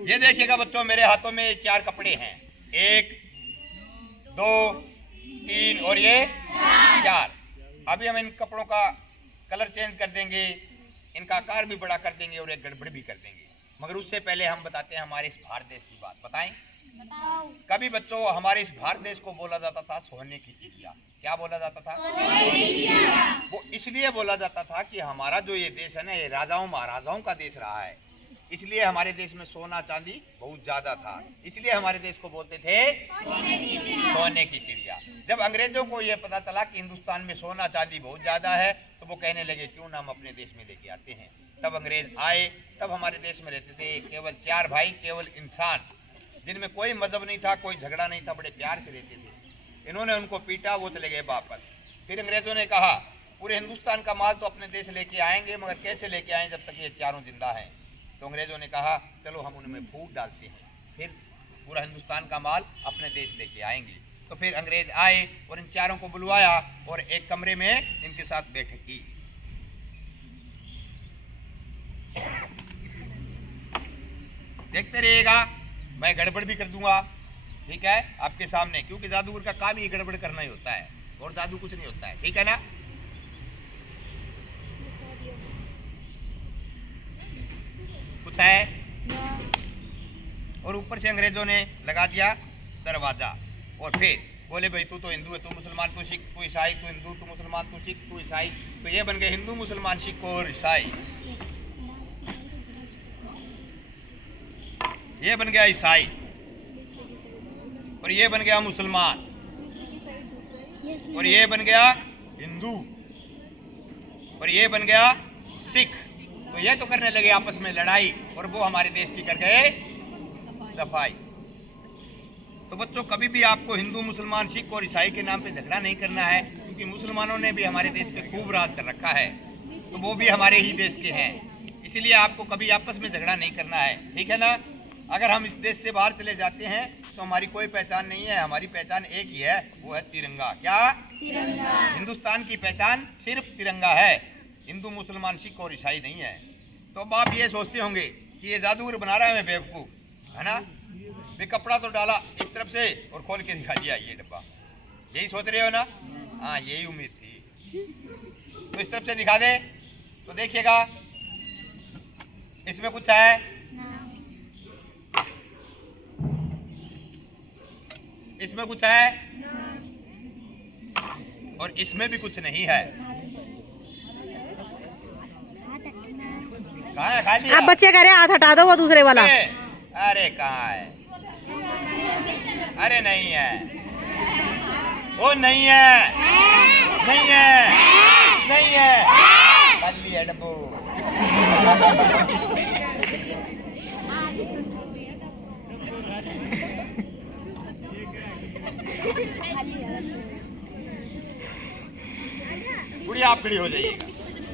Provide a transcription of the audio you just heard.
ये देखिएगा बच्चों, मेरे हाथों में 4 कपड़े हैं, 1 2 3 और ये 4। अभी हम इन कपड़ों का कलर चेंज कर देंगे, इनका आकार भी बड़ा कर देंगे और एक गड़बड़ भी कर देंगे। मगर उससे पहले हम बताते हैं हमारे इस भारत देश की बात। बताएं? कभी बच्चों हमारे इस भारत देश को बोला जाता था सोने की चिड़िया। क्या बोला जाता था? वो इसलिए बोला जाता था कि हमारा जो ये देश है ना, ये राजाओं महाराजाओं का देश रहा है, इसलिए हमारे देश में सोना चांदी बहुत ज्यादा था, इसलिए हमारे देश को बोलते थे सोने की चिड़िया। जब अंग्रेजों को यह पता चला कि हिंदुस्तान में सोना चांदी बहुत ज्यादा है, तो वो कहने लगे क्यों ना हम अपने देश में लेके आते हैं। तब अंग्रेज आए, तब हमारे देश में रहते थे केवल 4 भाई, केवल इंसान, जिनमें कोई मजहब नहीं था, कोई झगड़ा नहीं था, बड़े प्यार से रहते थे। इन्होंने उनको पीटा, वो चले गए वापस। फिर अंग्रेजों ने कहा पूरे हिंदुस्तान का माल तो अपने देश लेके आएंगे, मगर कैसे लेके आए जब तक ये चारों जिंदा हैं। तो अंग्रेजों ने कहा चलो हम उनमें फूट डालते हैं, फिर पूरा हिंदुस्तान का माल अपने देश लेके आएंगे। तो फिर अंग्रेज आए और इन चारों को बुलवाया और एक कमरे में इनके साथ बैठक की। देखते रहिएगा, मैं गड़बड़ भी कर दूंगा, ठीक है, आपके सामने, क्योंकि जादूगर का काम ही गड़बड़ करना ही होता है और जादू कुछ नहीं होता है, ठीक है ना। कुछ है और ऊपर से अंग्रेजों ने लगा दिया दरवाजा और फिर बोले भाई तू तो हिंदू है, तू मुसलमान, तू सिख, तू ईसाई, तू हिंदू, तू मुसलमान, तू सिख, तू ईसाई। तो ये बन गए हिंदू, मुसलमान, सिख और ईसाई। ये बन गया ईसाई और ये बन गया मुसलमान और ये बन गया हिंदू और ये बन गया सिख। तो ये तो करने लगे आपस में लड़ाई और वो हमारे देश की कर गए सफाई। तो बच्चों कभी भी आपको हिंदू, मुसलमान, सिख और ईसाई के नाम पे झगड़ा नहीं करना है, क्योंकि मुसलमानों ने भी हमारे देश पे खूब राज कर रखा है, तो वो भी हमारे ही देश के हैं, इसलिए आपको कभी आपस में झगड़ा नहीं करना है, ठीक है ना। अगर हम इस देश से बाहर चले जाते हैं तो हमारी कोई पहचान नहीं है, हमारी पहचान एक ही है, वो है तिरंगा। क्या? तिरंगा। हिंदुस्तान की पहचान सिर्फ तिरंगा है, हिंदू, मुसलमान, सिख और ईसाई नहीं है। तो अब आप ये सोचते होंगे कि ये जादूगर बना रहा है हमें बेवकूफ, है ना। वे कपड़ा तो डाला इस तरफ से और खोल के दिखा दिया ये डब्बा, यही सोच रहे हो ना। हाँ, यही उम्मीद थी। तो इस तरफ से दिखा दे तो देखिएगा इसमें कुछ है, इसमें कुछ है और इसमें भी कुछ नहीं है। कहाँ है? खाली अब बच्चे कह रहे हाथ हटा दो वो दूसरे वाला। अरे कहाँ है? अरे नहीं है, वो नहीं है, नहीं है, नहीं है, खाली है डब्बू। पूरी आप खड़ी हो जाइएगा।